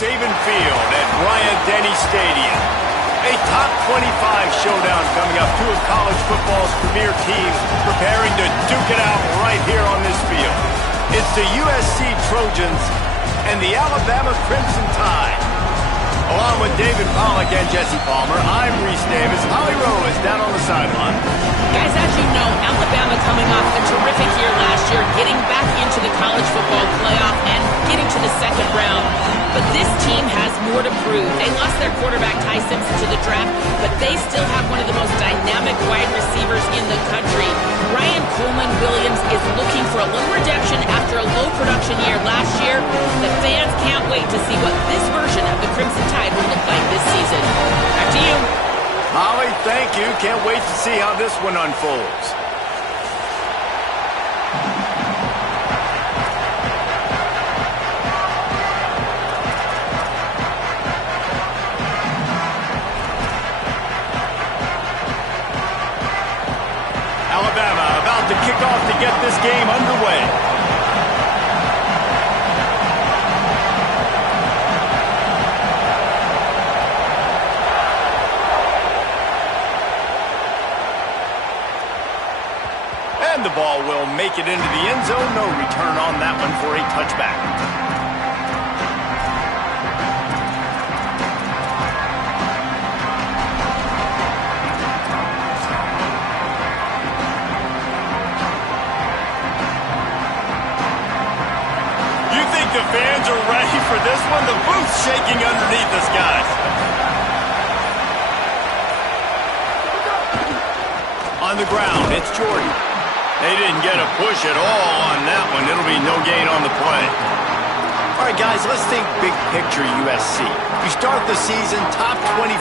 Saban Field at Bryant-Denny Stadium. A top 25 showdown coming up. Two of college football's premier teams preparing to duke it out right here on this field. It's the USC Trojans and the Alabama Crimson Tide. Along with David Pollack and Jesse Palmer, I'm Reese Davis. Holly Rowe is down on the sideline. Guys, as you know, Alabama coming off a terrific year last year, getting back into the college football playoff and getting to the second round. But this team has more to prove. They lost their quarterback, Ty Simpson, to the draft, but they still have one of the most dynamic wide receivers in the country. Ryan Coleman Williams is looking for a little redemption after a low production year last year. The fans can't wait to see what this version of the Crimson Tide will look like this season. Back to you. Holly, thank you. Can't wait to see how this one unfolds. Alabama about to kick off to get this game underway. And the ball will make it into the end zone. No return on that one for a touchback. You think the fans are ready for this one? The booth's shaking underneath us, guys. On the ground, it's Jordan. They didn't get a push at all on that one. It'll be no gain on the play. All right, guys, let's think big picture USC. You start the season top 25.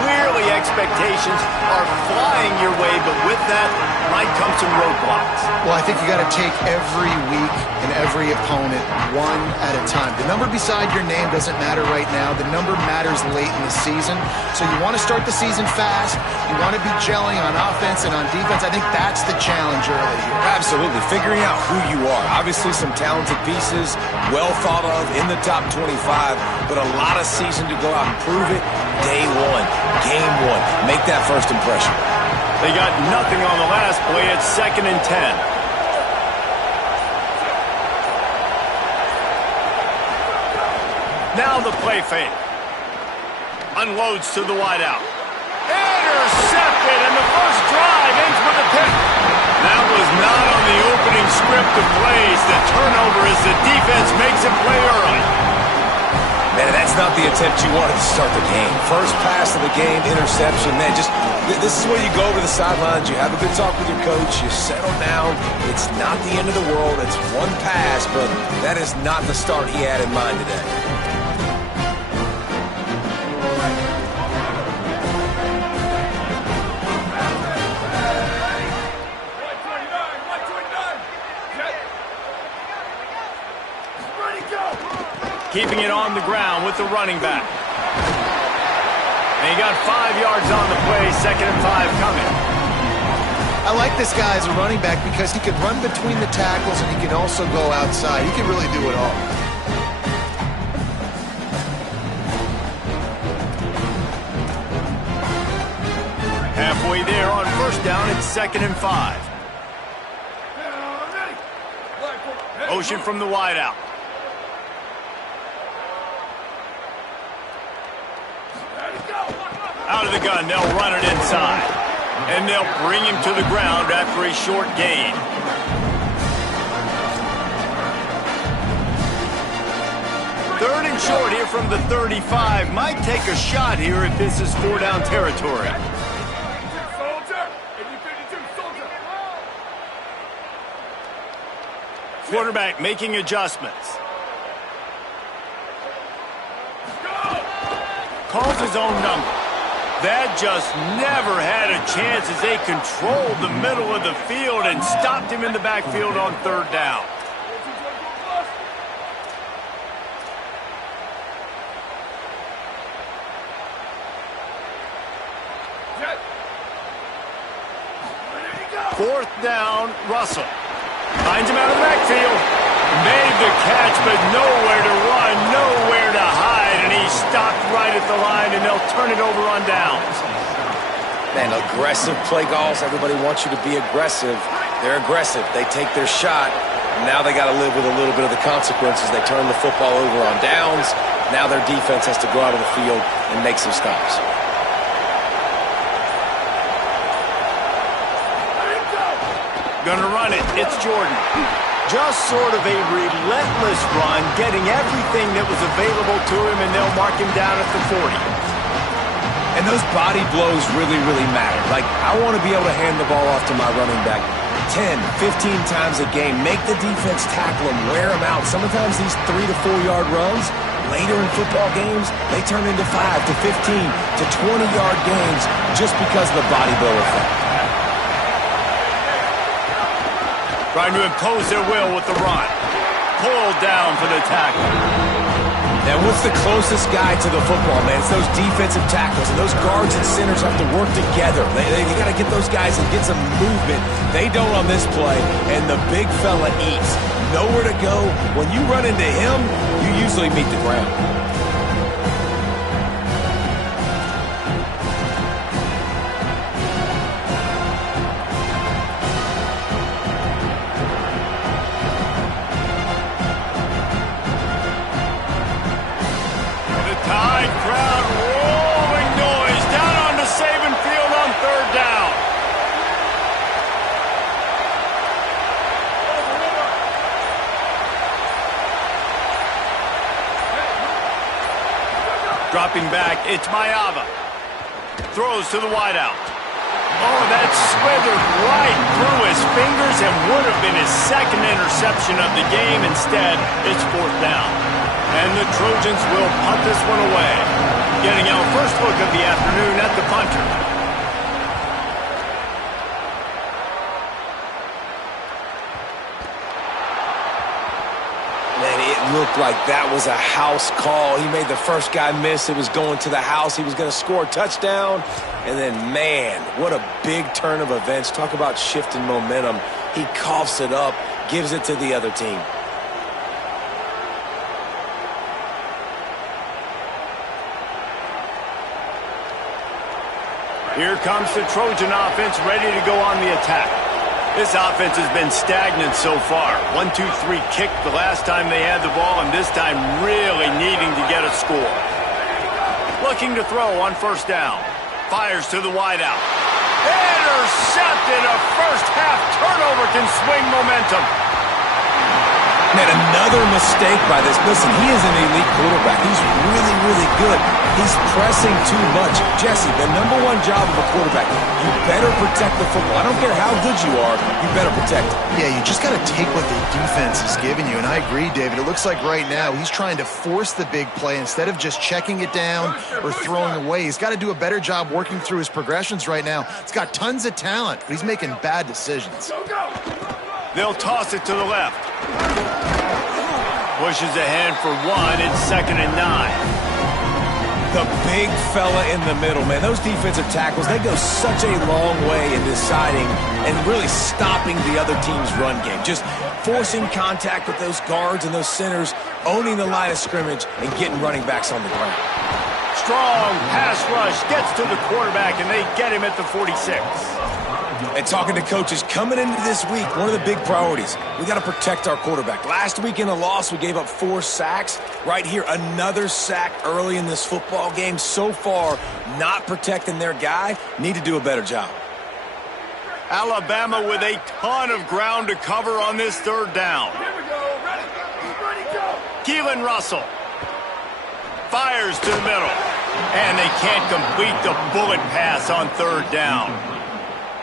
Clearly expectations are flying your way, but with that might come some roadblocks. Well, I think you got to take every week and every opponent one at a time. The number beside your name doesn't matter right now. The number matters late in the season. So you want to start the season fast. You want to be gelling on offense and on defense. I think that's the challenge early here. Absolutely. Figuring out who you are. Obviously some talented pieces, well thought of in the top 25, but a lot of season to go out and prove it. Day one, game one. Make that first impression. They got nothing on the last play. It's 2nd and 10. Now the play fake. Unloads to the wideout. Intercepted, and the first drive ends with a pick. That was not on the opening script of plays. The turnover as the defense makes it play early. Man, that's not the attempt you wanted to start the game. First pass of the game, interception. Man, this is where you go over the sidelines. You have a good talk with your coach. You settle down. It's not the end of the world. It's one pass, but that is not the start he had in mind today. Keeping it on the ground with the running back. And he got 5 yards on the play, 2nd and 5 coming. I like this guy as a running back because he can run between the tackles and he can also go outside. He can really do it all. Halfway there on first down, it's 2nd and 5. Motion from the wideout. Out of the gun, they'll run it inside. And they'll bring him to the ground after a short gain. Third and short here from the 35. Might take a shot here if this is 4-down territory. Quarterback making adjustments. Calls his own number. That just never had a chance as they controlled the middle of the field and stopped him in the backfield on 3rd down. Fourth down, Russell. Finds him out of the backfield. Made the catch, but nowhere to run, nowhere to hide. He's stopped right at the line, and they'll turn it over on downs. Man, aggressive play calls. Everybody wants you to be aggressive. They're aggressive. They take their shot. Now they got to live with a little bit of the consequences. They turn the football over on downs. Now their defense has to go out of the field and make some stops. Gonna run it. It's Jordan. Just sort of a relentless run, getting everything that was available to him, and they'll mark him down at the 40. And those body blows really, really matter. Like, I want to be able to hand the ball off to my running back 10, 15 times a game. Make the defense tackle him, wear him out. Sometimes these 3 to 4 yard runs, later in football games, they turn into 5 to 15 to 20 yard gains just because of the body blow effect. Trying to impose their will with the run. Pulled down for the tackle. Now, what's the closest guy to the football, man? It's those defensive tackles, and those guards and centers have to work together. They got to get those guys and get some movement. They don't on this play, and the big fella eats. Nowhere to go. When you run into him, you usually meet the ground. Dropping back, it's Mayava. Throws to the wideout. Oh, that slithered right through his fingers and would have been his second interception of the game. Instead, it's 4th down. And the Trojans will punt this one away. Getting our first look of the afternoon at the punter. Looked like that was a house call. He made the first guy miss. It was going to the house. He was going to score a touchdown. And then, man, what a big turn of events. Talk about shifting momentum. He coughs it up, gives it to the other team. Here comes the Trojan offense ready to go on the attack. This offense has been stagnant so far. 1-2-3 kick the last time they had the ball, and this time really needing to get a score. Looking to throw on 1st down. Fires to the wideout. Intercepted. A first-half turnover can swing momentum. Man, another mistake by this. Listen, he is an elite quarterback. He's really, really good. He's pressing too much. Jesse, the #1 job of a quarterback, you better protect the football. I don't care how good you are, you better protect it. Yeah, you just got to take what the defense is giving you, and I agree, David. It looks like right now he's trying to force the big play instead of just checking it down or throwing away. He's got to do a better job working through his progressions right now. He's got tons of talent, but he's making bad decisions. They'll toss it to the left. Pushes ahead for 1. It's 2nd and 9. The big fella in the middle, man. Those defensive tackles, they go such a long way in deciding and really stopping the other team's run game. Just forcing contact with those guards and those centers, owning the line of scrimmage, and getting running backs on the ground. Strong pass rush gets to the quarterback, and they get him at the 46. And talking to coaches coming into this week, one of the big priorities, we got to protect our quarterback. Last week in a loss, we gave up 4 sacks. Right here, another sack early in this football game. So far, not protecting their guy. Need to do a better job. Alabama with a ton of ground to cover on this 3rd down. Here we go. Ready, go. Keelan Russell fires to the middle. And they can't complete the bullet pass on 3rd down.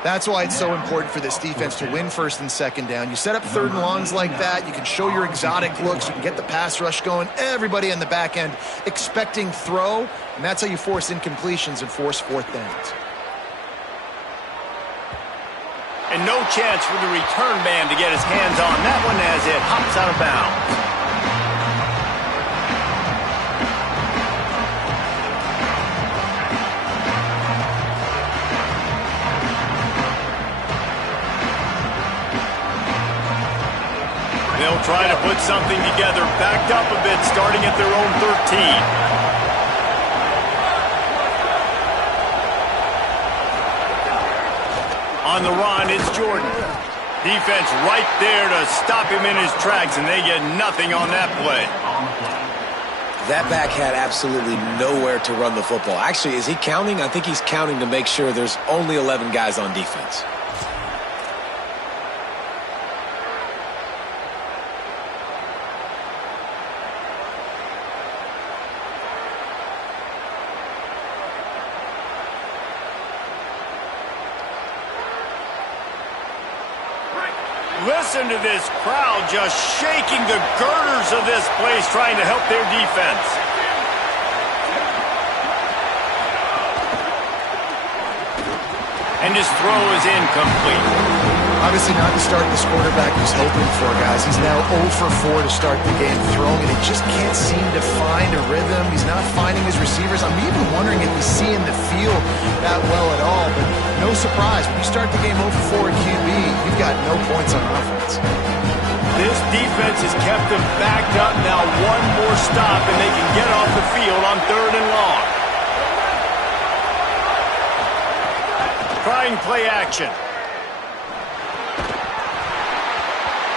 That's why it's so important for this defense to win 1st and 2nd down. You set up 3rd and longs like that, you can show your exotic looks, you can get the pass rush going, everybody in the back end expecting throw, and that's how you force incompletions and force 4th downs. And no chance for the return man to get his hands on that one as it hops out of bounds. They'll try to put something together, backed up a bit, starting at their own 13. On the run, it's Jordan. Defense right there to stop him in his tracks, and they get nothing on that play. That back had absolutely nowhere to run the football. Actually, is he counting? I think he's counting to make sure there's only 11 guys on defense. Listen to this crowd just shaking the girders of this place, trying to help their defense. And his throw is incomplete. Obviously not the start this quarterback was hoping for, guys. He's now 0 for 4 to start the game throwing, and he just can't seem to find a rhythm. He's not finding his receivers. I'm even wondering if he's seeing the field that well at all, but no surprise. When you start the game 0 for 4 at QB, you've got no points on offense. This defense has kept them backed up. Now one more stop, and they can get off the field on 3rd and long. Trying play action.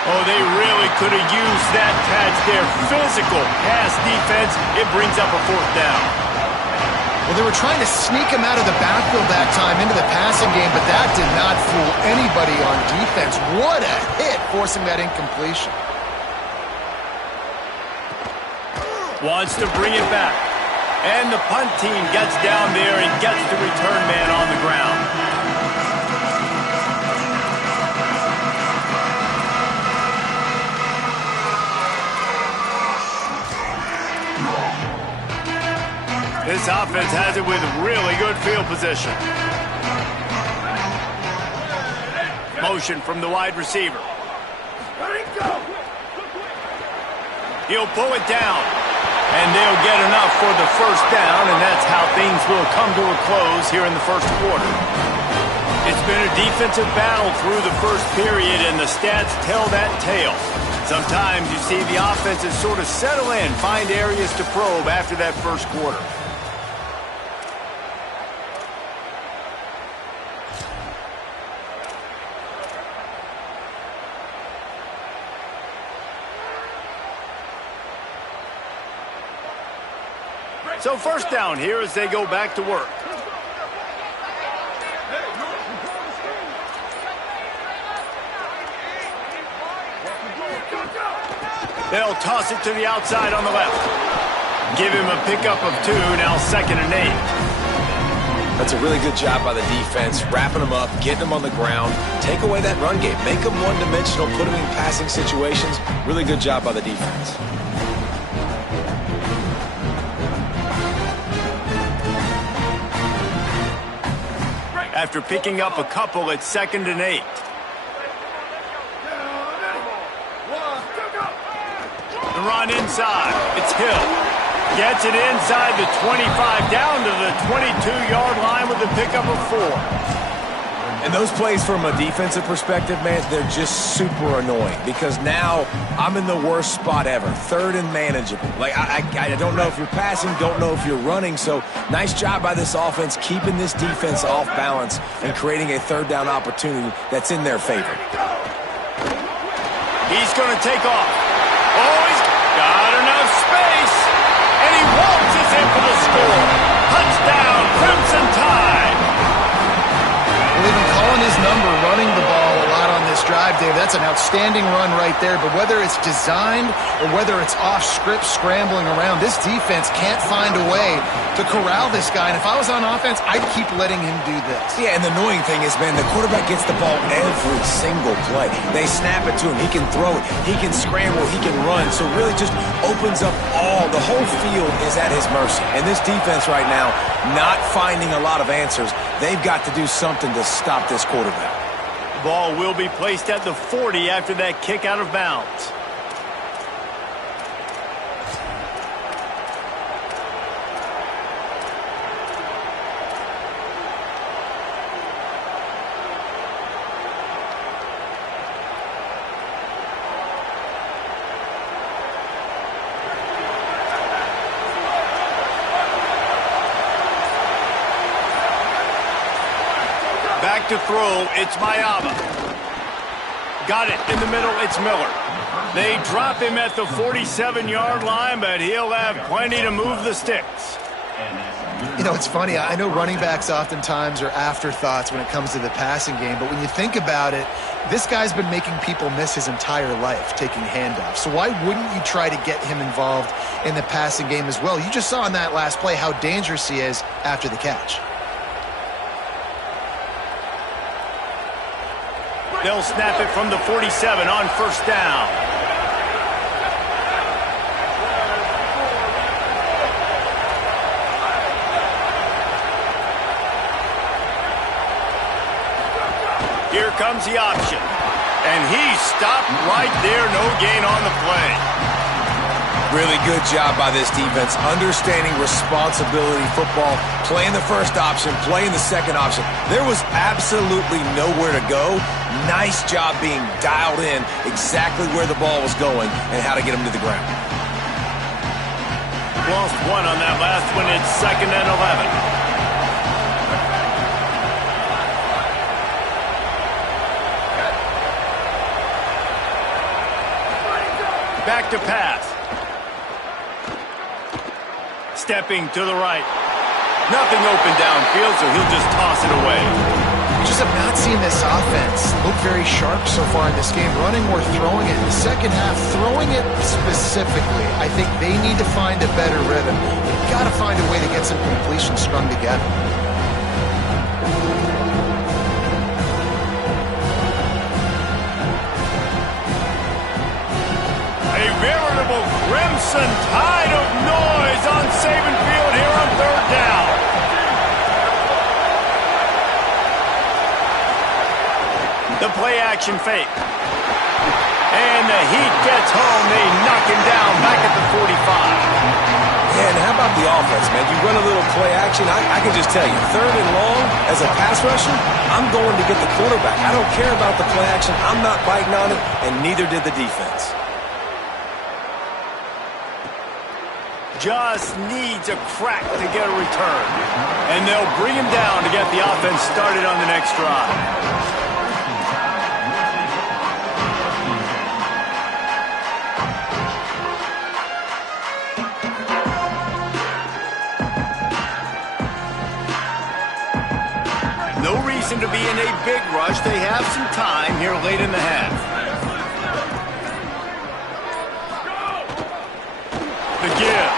Oh, they really could have used that catch there. Physical pass defense. It brings up a 4th down. Well, they were trying to sneak him out of the backfield that time into the passing game, but that did not fool anybody on defense. What a hit, forcing that incompletion. Wants to bring it back. And the punt team gets down there and gets the return man on the ground. This offense has it with really good field position. Motion from the wide receiver. He'll pull it down. And they'll get enough for the 1st down, and that's how things will come to a close here in the 1st quarter. It's been a defensive battle through the 1st period, and the stats tell that tale. Sometimes you see the offenses sort of settle in, find areas to probe after that 1st quarter. So 1st down here as they go back to work. They'll toss it to the outside on the left. Give him a pickup of 2, now 2nd and 8. That's a really good job by the defense, wrapping them up, getting them on the ground, take away that run game, make them one-dimensional, put them in passing situations. Really good job by the defense. After picking up a couple at 2nd and 8. The run inside. It's Hill. Gets it inside the 25, down to the 22-yard line with a pickup of 4. And those plays from a defensive perspective, man, they're just super annoying because now I'm in the worst spot ever, 3rd and manageable. Like, I don't know if you're passing, don't know if you're running, so nice job by this offense keeping this defense off balance and creating a 3rd down opportunity that's in their favor. He's going to take off. Oh, he's got enough space, and he waltzes in for the score. Touchdown, Crimson Tide. They've been calling his number, running the ball a lot on this drive, Dave. That's an outstanding run right there. But whether it's designed or whether it's off script scrambling around, this defense can't find a way to corral this guy. And if I was on offense, I'd keep letting him do this. Yeah, and the annoying thing is, man, the quarterback gets the ball every single play. They snap it to him. He can throw it. He can scramble. He can run. So really just opens up the whole field is at his mercy. And this defense right now, not finding a lot of answers. They've got to do something to stop this quarterback. Ball will be placed at the 40 after that kick out of bounds. back to throw. It's Mayaba. Got it in the middle. It's Miller. They drop him at the 47-yard line, but he'll have plenty to move the sticks. You know, it's funny. I know running backs oftentimes are afterthoughts when it comes to the passing game, but when you think about it, this guy's been making people miss his entire life taking handoffs. So why wouldn't you try to get him involved in the passing game as well? You just saw in that last play how dangerous he is after the catch. They'll snap it from the 47 on first down. Here comes the option. And he's stopped right there. No gain on the play. Really good job by this defense, understanding responsibility football, playing the first option, playing the second option. There was absolutely nowhere to go. Nice job being dialed in exactly where the ball was going and how to get him to the ground. Lost one on that last one. It's 2nd and 11. Back to pass. Stepping to the right. Nothing open downfield, so he'll just toss it away. We just have not seen this offense look very sharp so far in this game, running or throwing it. In the second half, throwing it specifically, I think they need to find a better rhythm. They've got to find a way to get some completions strung together. Veritable crimson tide of noise on Saban Field here on 3rd down. The play action fake. And the Heat gets home. They knock him down back at the 45. Yeah, and how about the offense, man? You run a little play action. I can just tell you, 3rd and long, as a pass rusher, I'm going to get the quarterback. I don't care about the play action. I'm not biting on it, and neither did the defense. Just needs a crack to get a return. And they'll bring him down to get the offense started on the next drive. No reason to be in a big rush. They have some time here late in the half. The give.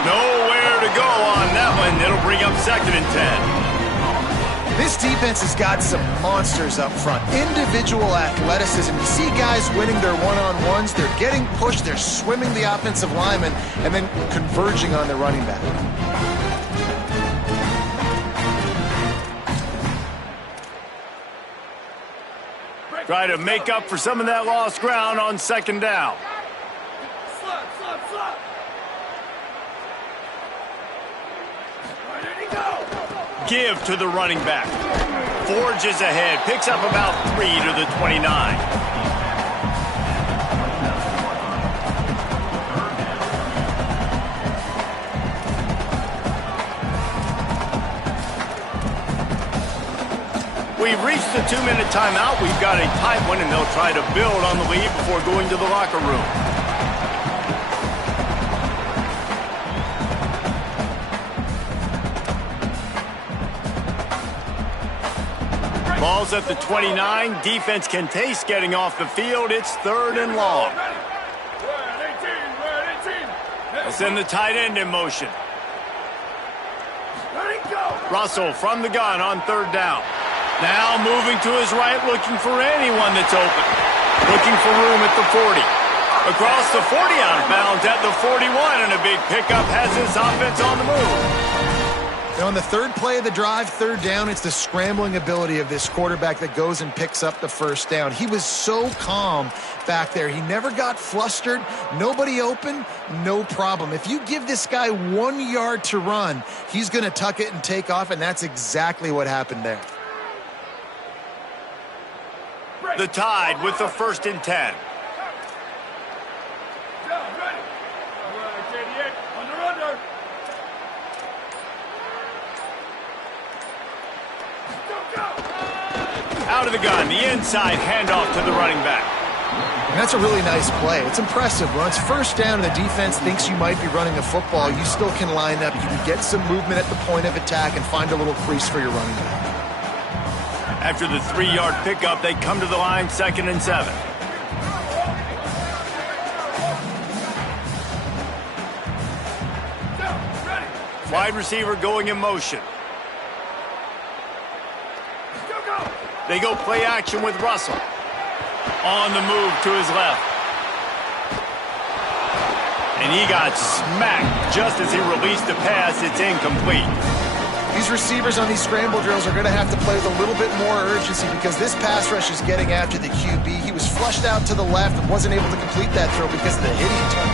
Nowhere to go on that one. It'll bring up 2nd and 10. This defense has got some monsters up front. Individual athleticism. You see guys winning their one-on-ones. They're getting pushed. They're swimming the offensive lineman and then converging on the running back. Try to make up for some of that lost ground on 2nd down. Give to the running back. Forges ahead. Picks up about 3 to the 29. We've reached the 2-minute timeout. We've got a tight one, and they'll try to build on the lead before going to the locker room. Ball's at the 29. Defense can taste getting off the field. It's 3rd and long. They'll send the tight end in motion. Russell from the gun on 3rd down. Now moving to his right, looking for anyone that's open. Looking for room at the 40. Across the 40, out of bounds at the 41, and a big pickup has his offense on the move. And on the 3rd play of the drive, 3rd down, it's the scrambling ability of this quarterback that goes and picks up the 1st down. He was so calm back there. He never got flustered. Nobody open, no problem. If you give this guy 1 yard to run, he's going to tuck it and take off, and that's exactly what happened there. The Tide with the 1st and 10. out of the gun. The inside handoff to the running back. And that's a really nice play. It's impressive. When it's first down and the defense thinks you might be running the football, you still can line up. You can get some movement at the point of attack and find a little crease for your running back. After the 3-yard pickup, they come to the line, 2nd and 7. Wide receiver going in motion. They go play action with Russell. On the move to his left. And he got smacked just as he released the pass. It's incomplete. These receivers on these scramble drills are going to have to play with a little bit more urgency because this pass rush is getting after the QB. He was flushed out to the left and wasn't able to complete that throw because of the hit he took.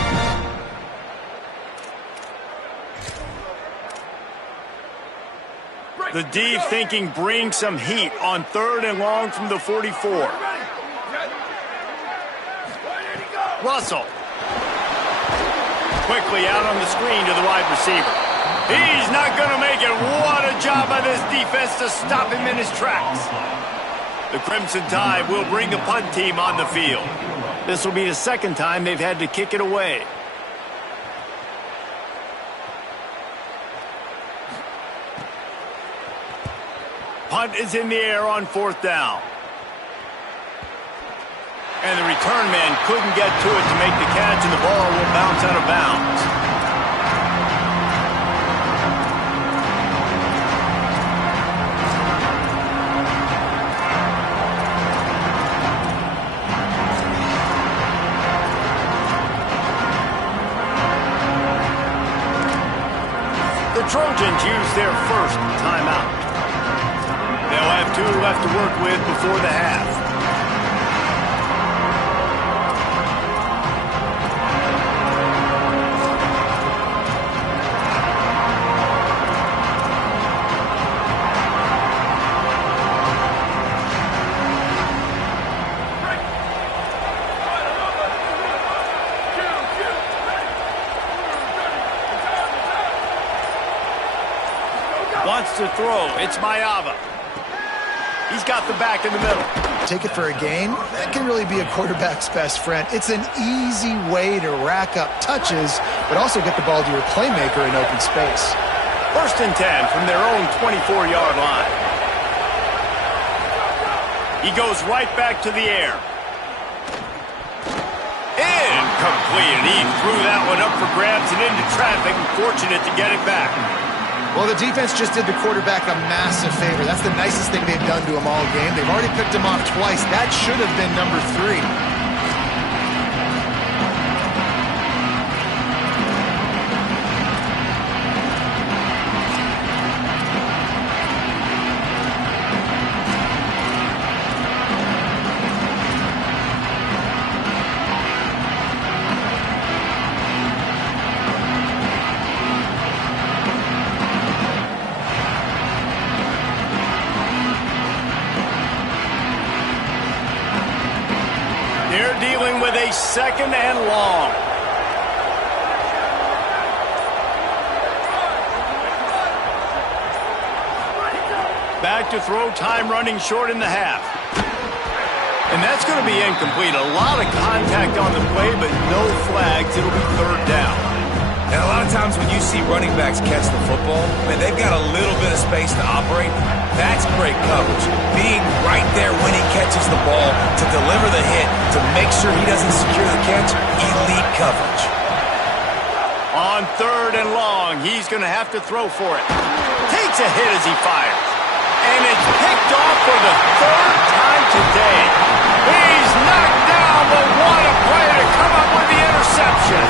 The D thinking bring some heat on 3rd and long from the 44. Russell. Quickly out on the screen to the wide receiver. He's not going to make it. What a job by this defense to stop him in his tracks. The Crimson Tide will bring the punt team on the field. This will be the 2nd time they've had to kick it away. Punt is in the air on 4th down. And the return man couldn't get to it to make the catch, and the ball will bounce out of bounds. The Trojans use their first timeout. They'll have 2 left to work with before the half. Wants to throw. It's Mayava. He's got the back in the middle. Take it for a gain? That can really be a quarterback's best friend. It's an easy way to rack up touches, but also get the ball to your playmaker in open space. 1st and 10 from their own 24-yard line. He goes right back to the air. Incomplete. He threw that one up for grabs and into traffic, and fortunate to get it back. Well, the defense just did the quarterback a massive favor. That's the nicest thing they've done to him all game. They've already picked him off twice. That should have been number 3. They're dealing with a 2nd and long. Back to throw, time running short in the half. And that's going to be incomplete. A lot of contact on the play, but no flags. It'll be 3rd down. And a lot of times when you see running backs catch the football, man, they've got a little bit of space to operate. That's great coverage. Being right there when he catches the ball to deliver the hit, to make sure he doesn't secure the catch, elite coverage. On 3rd and long, he's going to have to throw for it. Takes a hit as he fires. And it's picked off for the 3rd time today. He's knocked down, but what a play to come up with the interception.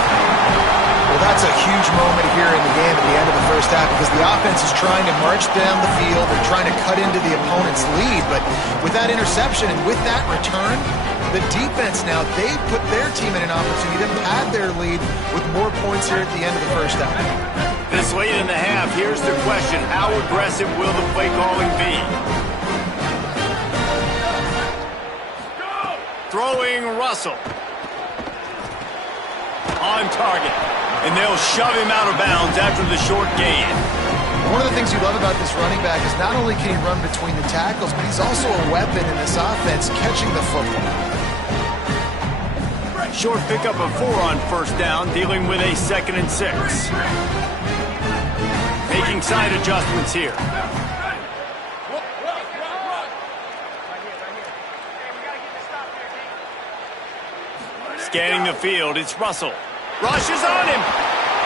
Well, that's a huge moment here in the game at the end of the first half because the offense is trying to march down the field. They're trying to cut into the opponent's lead. But with that interception and with that return, the defense now, they've put their team in an opportunity to pad their lead with more points here at the end of the first half. This late in the half, here's the question. How aggressive will the play calling be? Throwing Russell. On target. And they'll shove him out of bounds after the short gain. One of the things you love about this running back is not only can he run between the tackles, but he's also a weapon in this offense catching the football. Short pickup of 4 on first down, dealing with a 2nd and 6. Making side adjustments here. Scanning the field, it's Russell. Rushes on him.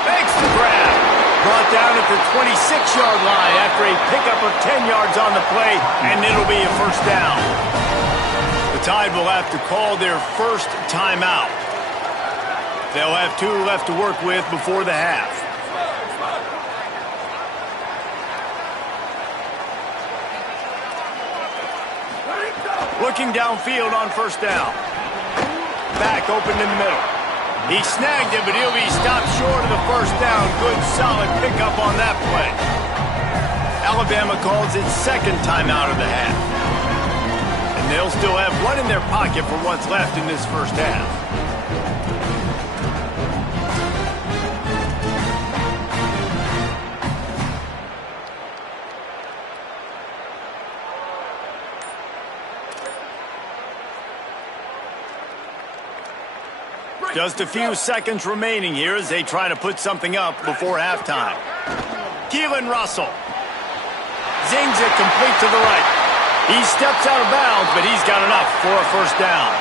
Makes the grab. Brought down at the 26-yard line after a pickup of 10 yards on the play, and it'll be a first down. The Tide will have to call their first timeout. They'll have 2 left to work with before the half. Looking downfield on first down. Back open in the middle. He snagged it, but he'll be stopped short of the first down. Good, solid pickup on that play. Alabama calls its 2nd timeout of the half. And they'll still have 1 in their pocket for what's left in this first half. Just a few seconds remaining here as they try to put something up before halftime. Keelan Russell. Zings it complete to the right. He steps out of bounds, but he's got enough for a first down.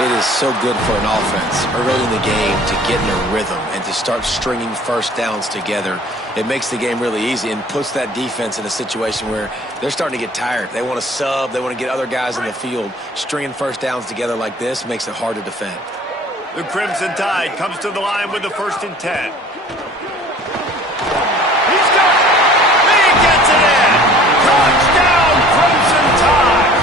It is so good for an offense early in the game to get in a rhythm and to start stringing first downs together. It makes the game really easy and puts that defense in a situation where they're starting to get tired. They want to sub. They want to get other guys in the field. Stringing first downs together like this makes it hard to defend. The Crimson Tide comes to the line with the 1st and 10. He's got it. He gets it in. Touchdown, Crimson Tide.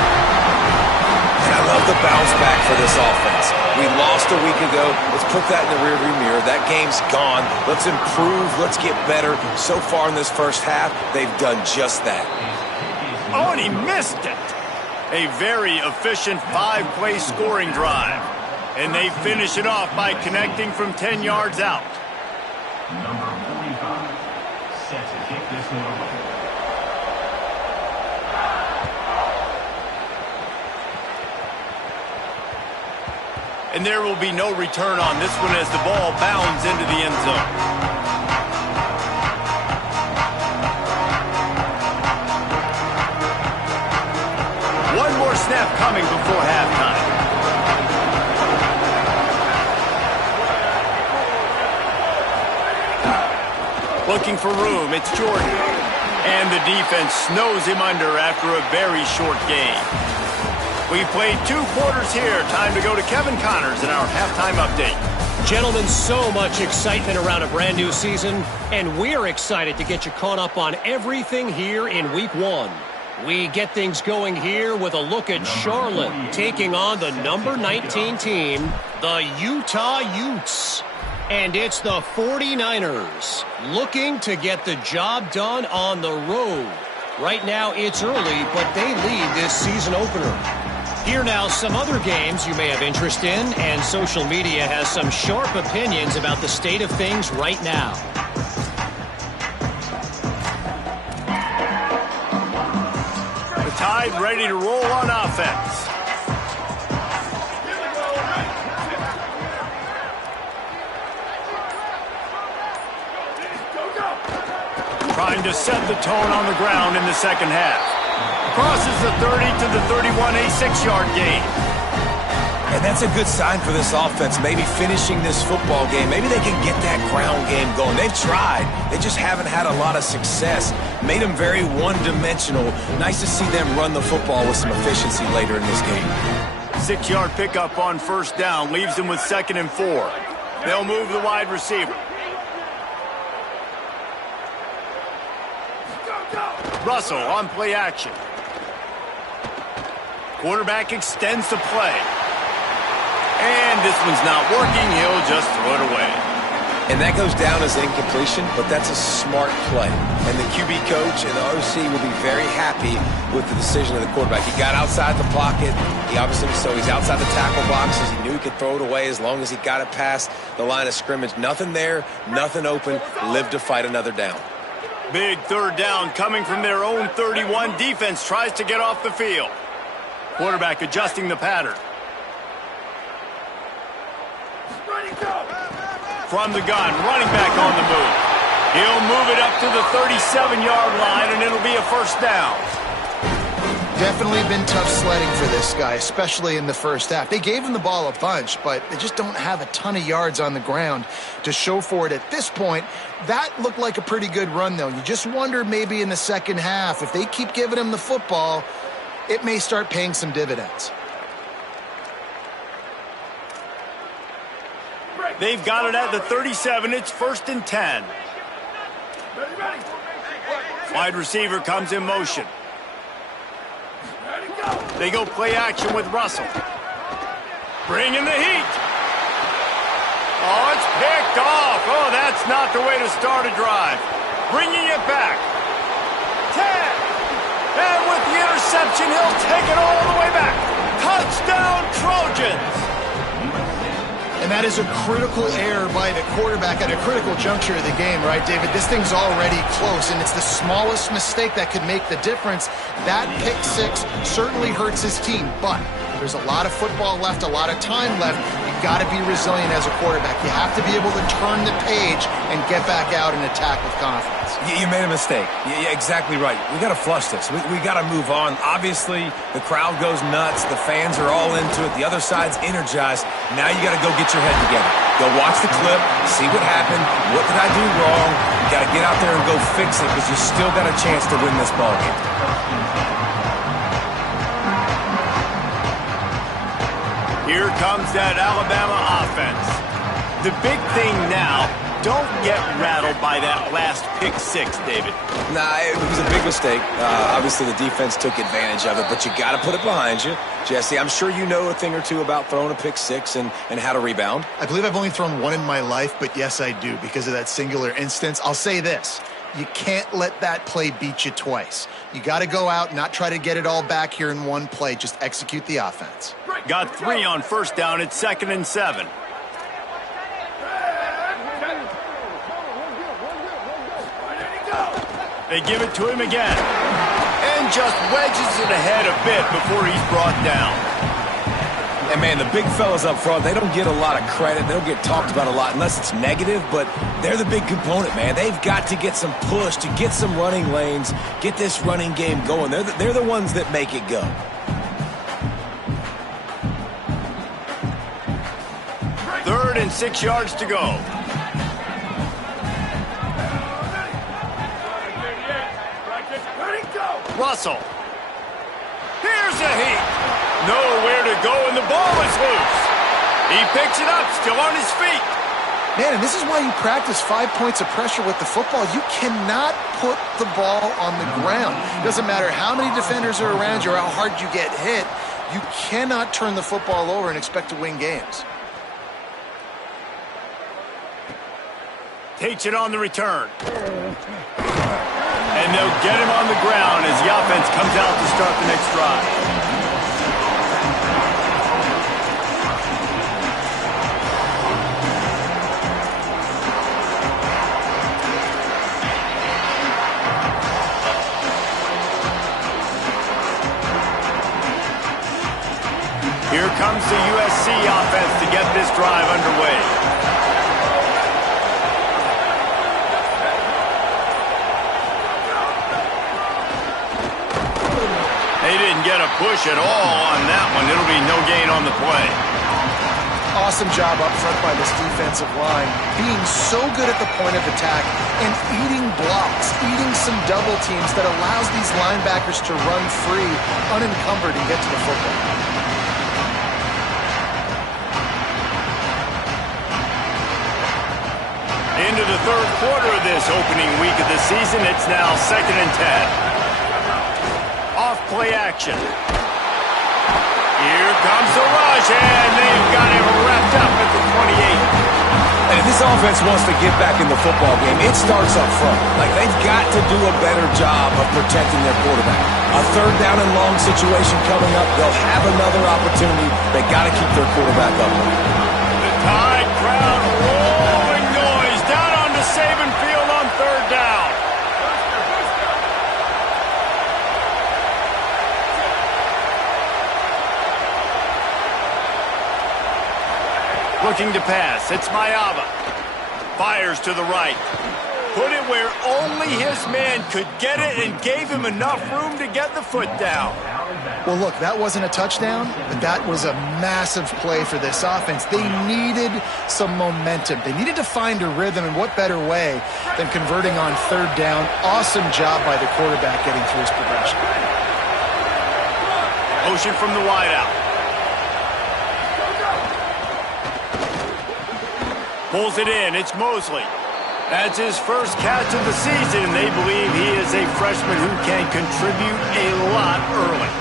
And I love the bounce back for this offense. We lost a week ago. Let's put that in the rearview mirror. That game's gone. Let's improve. Let's get better. So far in this first half, they've done just that. Oh, and he missed it. A very efficient 5-play scoring drive. And they finish it off by connecting from 10 yards out. Number 45, set to kick this one off. And there will be no return on this one as the ball bounds into the end zone. One more snap coming before halftime. Looking for room, it's Jordan. And the defense snows him under after a very short game. We played 2 quarters here. Time to go to Kevin Connors in our halftime update. Gentlemen, so much excitement around a brand new season, and we're excited to get you caught up on everything here in Week 1. We get things going here with a look at Charlotte taking on the number 19 team, the Utah Utes. And it's the 49ers looking to get the job done on the road. Right now it's early, but they lead this season opener. Here now some other games you may have interest in, and social media has some sharp opinions about the state of things right now. The Tide ready to roll on offense. Trying to set the tone on the ground in the second half. Crosses the 30 to the 31, a 6-yard gain. And that's a good sign for this offense, maybe finishing this football game. Maybe they can get that ground game going. They've tried. They just haven't had a lot of success. Made them very one-dimensional. Nice to see them run the football with some efficiency later in this game. 6-yard pickup on first down leaves them with 2nd and 4. They'll move the wide receiver. Russell on play action. Quarterback extends the play. And this one's not working. He'll just throw it away. And that goes down as an incompletion, but that's a smart play. And the QB coach and the OC will be very happy with the decision of the quarterback. He got outside the pocket. He's outside the tackle boxes. He knew he could throw it away as long as he got it past the line of scrimmage. Nothing there, nothing open. Live to fight another down. Big third down coming from their own 31. Defense tries to get off the field. Quarterback adjusting the pattern. From the gun, running back on the move. He'll move it up to the 37-yard line, and it'll be a first down. Definitely been tough sledding for this guy, especially in the first half. They gave him the ball a bunch, but they just don't have a ton of yards on the ground to show for it at this point. That looked like a pretty good run, though. You just wonder maybe in the second half, if they keep giving him the football, it may start paying some dividends. They've got it at the 37. It's 1st and 10. Wide receiver comes in motion. They go play action with Russell. Bring in the heat. Oh, it's picked off. Oh, that's not the way to start a drive. Bringing it back. 10. And with the interception, he'll take it all the way back. Touchdown, Trojans. And that is a critical error by the quarterback at a critical juncture of the game, right, David? This thing's already close, and it's the smallest mistake that could make the difference. That pick six certainly hurts his team, but there's a lot of football left, a lot of time left. You've got to be resilient as a quarterback. You have to be able to turn the page and get back out and attack with confidence. You made a mistake. Yeah, exactly right. We got to flush this. We got to move on. Obviously, the crowd goes nuts. The fans are all into it. The other side's energized. Now you got to go get your head together. Go watch the clip, see what happened. What did I do wrong? You got to get out there and go fix it because you still got a chance to win this ball game. Here comes that Alabama offense. The big thing now, don't get rattled by that last pick six, David. Nah, it was a big mistake. Obviously, the defense took advantage of it, but you got to put it behind you. Jesse, I'm sure you know a thing or two about throwing a pick six and how to rebound. I believe I've only thrown one in my life, but yes, I do because of that singular instance. I'll say this. You can't let that play beat you twice. You got to go out, not try to get it all back here in one play. Just execute the offense. Got 3 on first down. It's 2nd and 7. They give it to him again. And just wedges it ahead a bit before he's brought down. And, man, the big fellas up front, they don't get a lot of credit. They don't get talked about a lot unless it's negative, but they're the big component, man. They've got to get some push, to get some running lanes, get this running game going. They're the ones that make it go. Third and 6 yards to go. Russell. Here's a heat. Nowhere to go, and the ball is loose. He picks it up, still on his feet. Man, and this is why you practice 5 points of pressure with the football. You cannot put the ball on the ground. It doesn't matter how many defenders are around you or how hard you get hit. You cannot turn the football over and expect to win games. Takes it on the return. And they'll get him on the ground as the offense comes out to start the next drive. Here comes the USC offense to get this drive underway. They didn't get a push at all on that one. It'll be no gain on the play. Awesome job up front by this defensive line, being so good at the point of attack and eating blocks, eating some double teams that allows these linebackers to run free, unencumbered, and get to the football. Into the third quarter of this opening week of the season, it's now 2nd and 10. Off play action. Here comes the rush, and they've got him wrapped up at the 28. And if this offense wants to get back in the football game, it starts up front. Like, they've got to do a better job of protecting their quarterback. A third down and long situation coming up. They'll have another opportunity. They got to keep their quarterback up. The Tide crowd rolling noise down onto Saban Field on third down. Looking to pass. It's Mayava. Fires to the right. Put it where only his man could get it and gave him enough room to get the foot down. Well, look, that wasn't a touchdown, but that was a massive play for this offense. They needed some momentum. They needed to find a rhythm, and what better way than converting on third down. Awesome job by the quarterback getting through his progression. Motion from the wideout. Pulls it in. It's Mosley. That's his first catch of the season, and they believe he is a freshman who can contribute a lot early.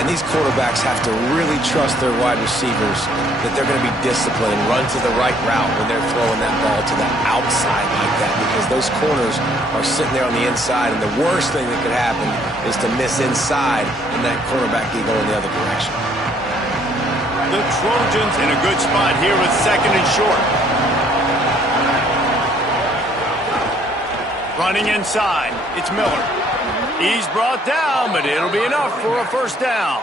And these quarterbacks have to really trust their wide receivers that they're going to be disciplined and run to the right route when they're throwing that ball to the outside like that, because those corners are sitting there on the inside, and the worst thing that could happen is to miss inside and that cornerback can go in the other direction. The Trojans in a good spot here with second and short. Running inside, it's Miller. He's brought down, but it'll be enough for a first down.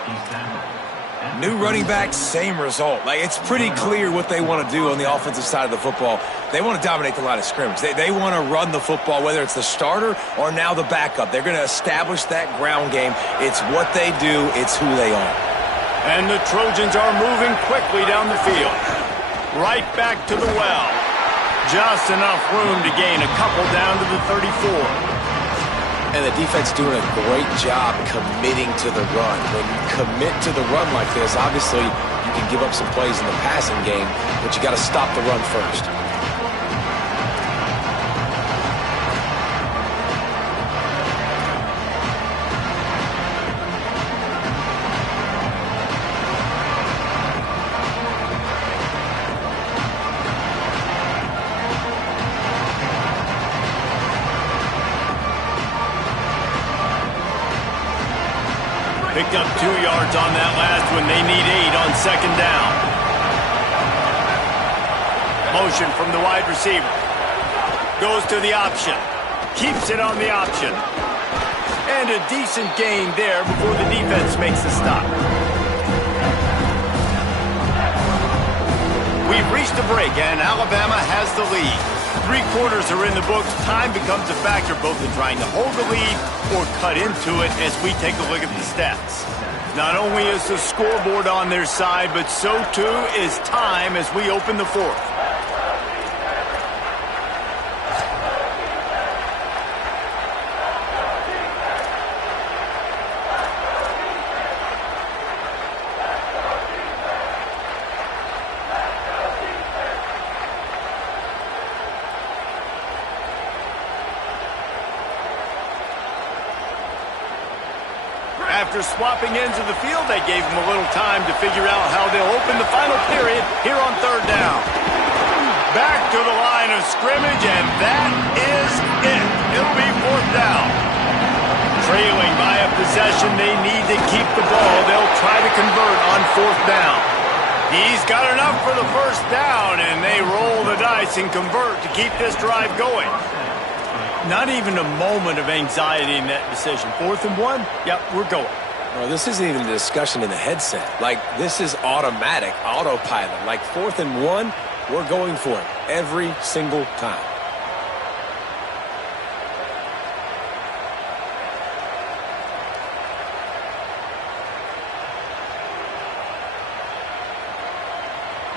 New running back, same result. Like, it's pretty clear what they want to do on the offensive side of the football. They want to dominate the line of scrimmage. They want to run the football, whether it's the starter or now the backup. They're going to establish that ground game. It's what they do. It's who they are. And the Trojans are moving quickly down the field. Right back to the well. Just enough room to gain a couple down to the 34. And the defense doing a great job committing to the run. When you commit to the run like this, obviously you can give up some plays in the passing game, but you got to stop the run first. Picked up 2 yards on that last one. They need 8 on second down. Motion from the wide receiver. Goes to the option. Keeps it on the option. And a decent gain there before the defense makes the stop. We've reached a break, and Alabama has the lead. 3 quarters are in the books. Time becomes a factor both in trying to hold the lead or cut into it as we take a look at the stats. Not only is the scoreboard on their side, but so too is time as we open the fourth. After swapping ends of the field, they gave them a little time to figure out how they'll open the final period here on third down. Back to the line of scrimmage, and that is it. It'll be fourth down. Trailing by a possession, they need to keep the ball. They'll try to convert on fourth down. He's got enough for the first down, and they roll the dice and convert to keep this drive going. Not even a moment of anxiety in that decision. 4th and 1, yep, we're going. Well, this isn't even a discussion in the headset. Like, this is automatic, autopilot. Like, 4th and 1, we're going for it every single time.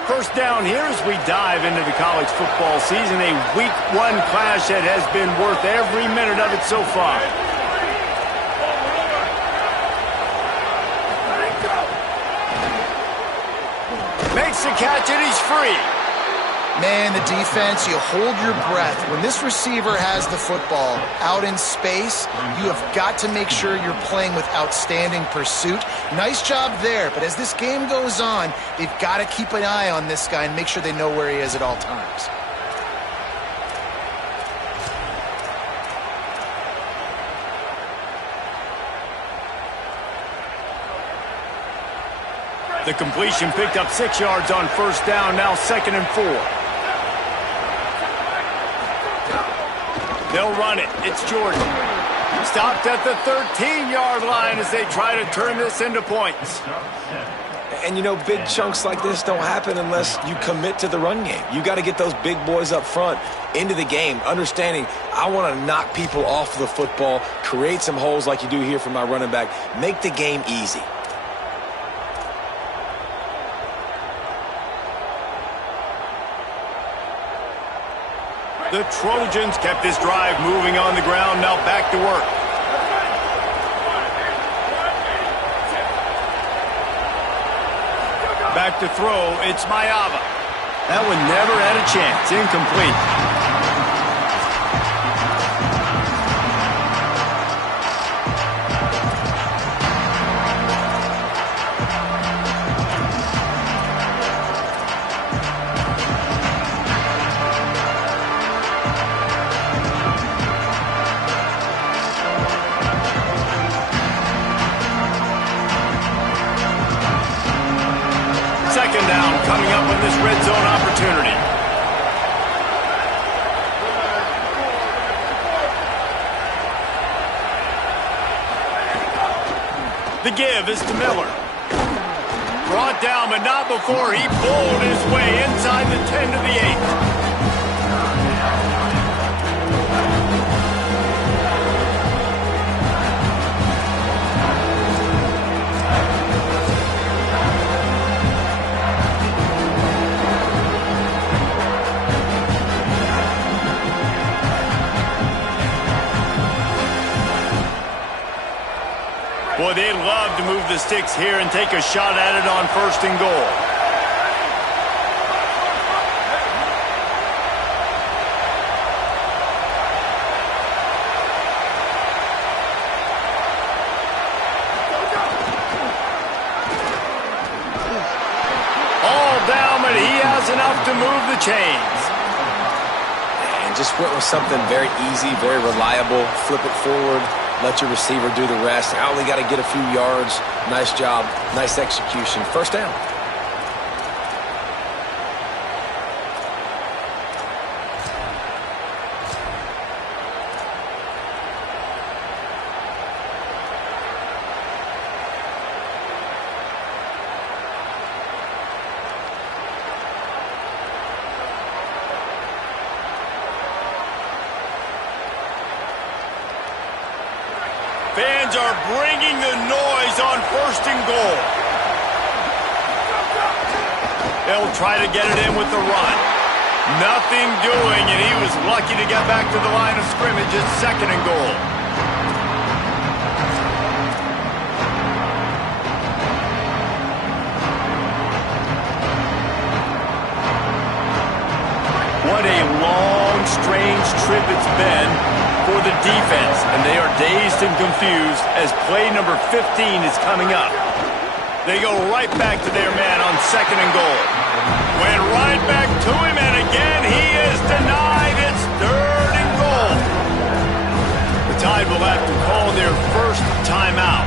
First down here as we dive into the college football season. A week 1 clash that has been worth every minute of it so far. Makes the catch and he's free. Man, the defense, you hold your breath. When this receiver has the football out in space, you have got to make sure you're playing with outstanding pursuit. Nice job there, but as this game goes on, they've got to keep an eye on this guy and make sure they know where he is at all times. The completion picked up 6 yards on first down, now 2nd and 4. They'll run it. It's Jordan. Stopped at the 13-yard line as they try to turn this into points. And, you know, big chunks like this don't happen unless you commit to the run game. You got to get those big boys up front into the game, understanding I want to knock people off the football, create some holes like you do here for my running back, make the game easy. The Trojans kept this drive moving on the ground. Now back to work. Back to throw. It's Mayava. That one never had a chance. Incomplete. Second down coming up on this red zone opportunity. The give is to Miller. Brought down, but not before he bowled his way inside the 10 to the 8. Boy, they'd love to move the sticks here and take a shot at it on 1st and goal. All down, but he has enough to move the chains. And just went with something very easy, very reliable. Flip it forward. Let your receiver do the rest. I only got to get a few yards. Nice job. Nice execution. First down. Fans are bringing the noise on 1st and goal. They'll try to get it in with the run. Nothing doing, and he was lucky to get back to the line of scrimmage at 2nd and goal. What a long, strange trip it's been for the defense, and they are dazed and confused as play number 15 is coming up. They go right back to their man on 2nd and goal. Went right back to him, and again he is denied. It's 3rd and goal. The Tide will have to call their first timeout,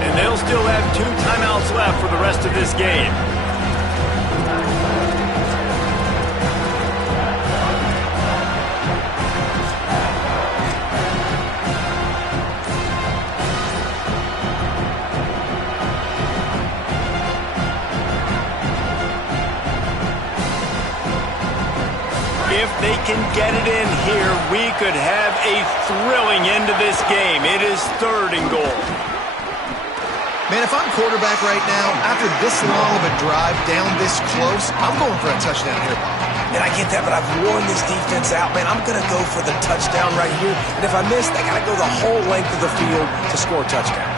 and they'll still have 2 timeouts left for the rest of this game. If they can get it in here, we could have a thrilling end to this game. It is 3rd and goal. Man, if I'm quarterback right now, after this long of a drive down this close, I'm going for a touchdown here, Bob. And I get that, but I've worn this defense out, man. I'm going to go for the touchdown right here. And if I miss, I got to go the whole length of the field to score a touchdown.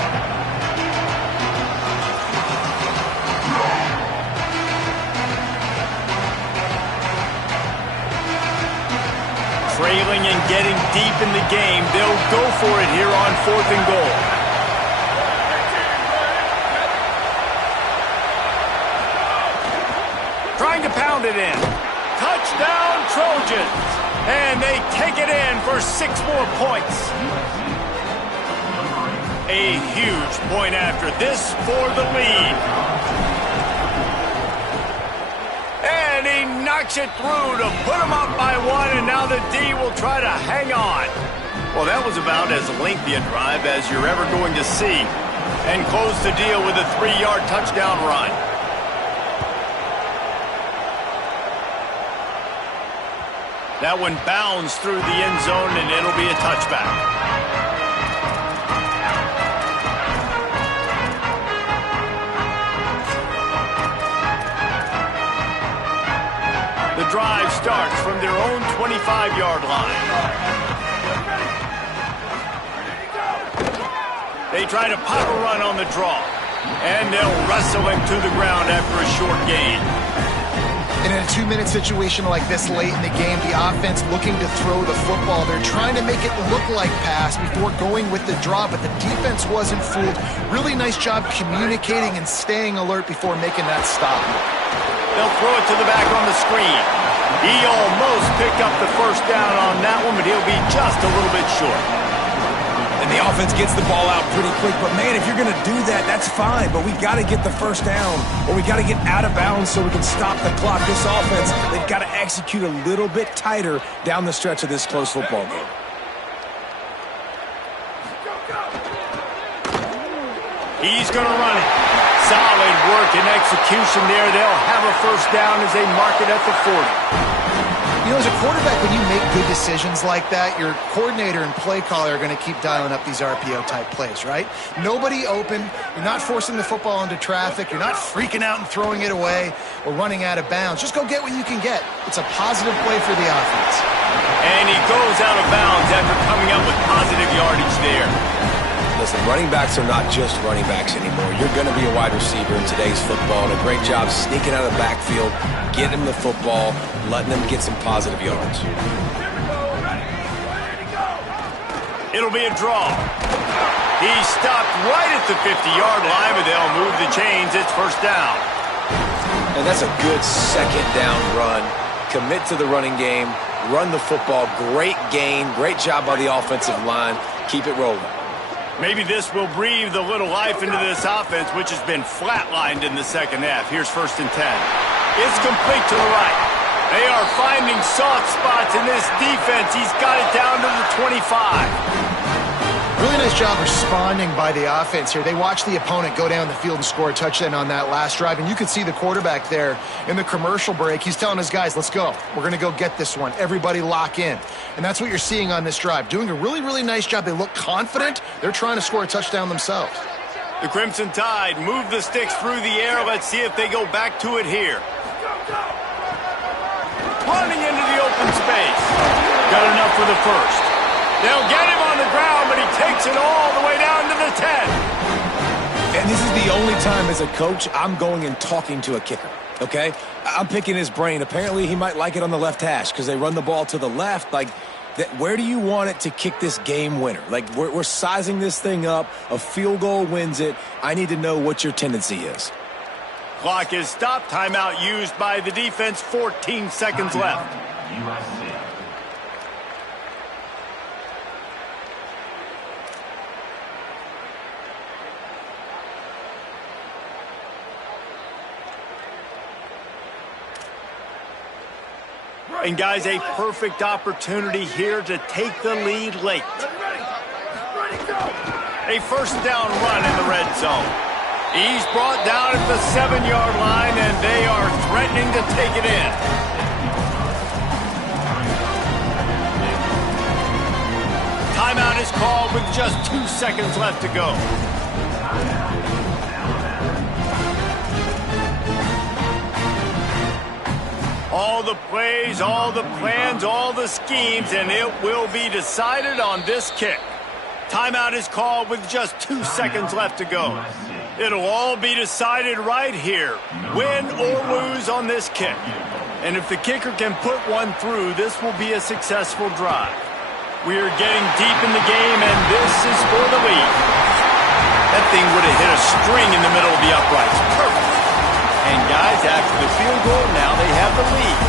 Trailing and getting deep in the game, they'll go for it here on 4th and goal. Trying to pound it in. Touchdown, Trojans. And they take it in for 6 more points. A huge point after this for the lead. And he knocks it through to put him up by 1, and now the D will try to hang on. Well, that was about as lengthy a drive as you're ever going to see. and close the deal with a 3-yard touchdown run. That one bounds through the end zone, and it'll be a touchback. The drive starts from their own 25-yard line. They try to pop a run on the draw, and they'll wrestle him to the ground after a short gain. And in a 2-minute situation like this late in the game, the offense looking to throw the football. They're trying to make it look like pass before going with the draw, but the defense wasn't fooled. Really nice job communicating and staying alert before making that stop. They'll throw it to the back on the screen. He almost picked up the first down on that one, but he'll be just a little bit short. And the offense gets the ball out pretty quick. But, man, if you're going to do that, that's fine. But we got to get the first down, or we got to get out of bounds so we can stop the clock. This offense, they've got to execute a little bit tighter down the stretch of this close football game. He's going to run it. Solid work and execution there. They'll have a first down as they mark it at the 40. You know, as a quarterback, when you make good decisions like that, your coordinator and play caller are going to keep dialing up these RPO-type plays, right? Nobody open. You're not forcing the football into traffic. You're not freaking out and throwing it away or running out of bounds. Just go get what you can get. It's a positive play for the offense. And he goes out of bounds after coming up with positive yardage there. Listen, running backs are not just running backs anymore. You're going to be a wide receiver in today's football, and a great job sneaking out of the backfield, getting him the football, letting them get some positive yards. It'll be a draw. He stopped right at the 50-yard line, but they'll move the chains. It's first down. And that's a good second down run. Commit to the running game, run the football. Great gain, great job by the offensive line. Keep it rolling. Maybe this will breathe a little life into this offense, which has been flatlined in the second half. Here's 1st and 10. It's complete to the right. They are finding soft spots in this defense. He's got it down to the 25. Really nice job responding by the offense here. They watched the opponent go down the field and score a touchdown on that last drive, and you could see the quarterback there in the commercial break. He's telling his guys, let's go. We're going to go get this one. Everybody lock in. And that's what you're seeing on this drive. Doing a really, really nice job. They look confident. They're trying to score a touchdown themselves. The Crimson Tide move the sticks through the air. Let's see if they go back to it here. Running into the open space. Got enough for the first. They'll get him on the ground, but he takes it all the way down to the 10. And this is the only time as a coach I'm going and talking to a kicker, okay? I'm picking his brain. Apparently he might like it on the left hash because they run the ball to the left. Like, where do you want it to kick this game winner? Like, we're sizing this thing up. A field goal wins it. I need to know what your tendency is. Clock is stopped. Timeout used by the defense. 14 seconds left. USC. And, guys, a perfect opportunity here to take the lead late. A first down run in the red zone. He's brought down at the 7-yard line, and they are threatening to take it in. Timeout is called with just 2 seconds left to go. All the plays, all the plans, all the schemes, and it will be decided on this kick. Timeout is called with just 2 seconds left to go. It'll all be decided right here, win or lose on this kick. And if the kicker can put one through, this will be a successful drive. We are getting deep in the game, and this is for the lead. That thing would have hit a string in the middle of the uprights. Perfect. And, guys, after the field goal, now they have the lead.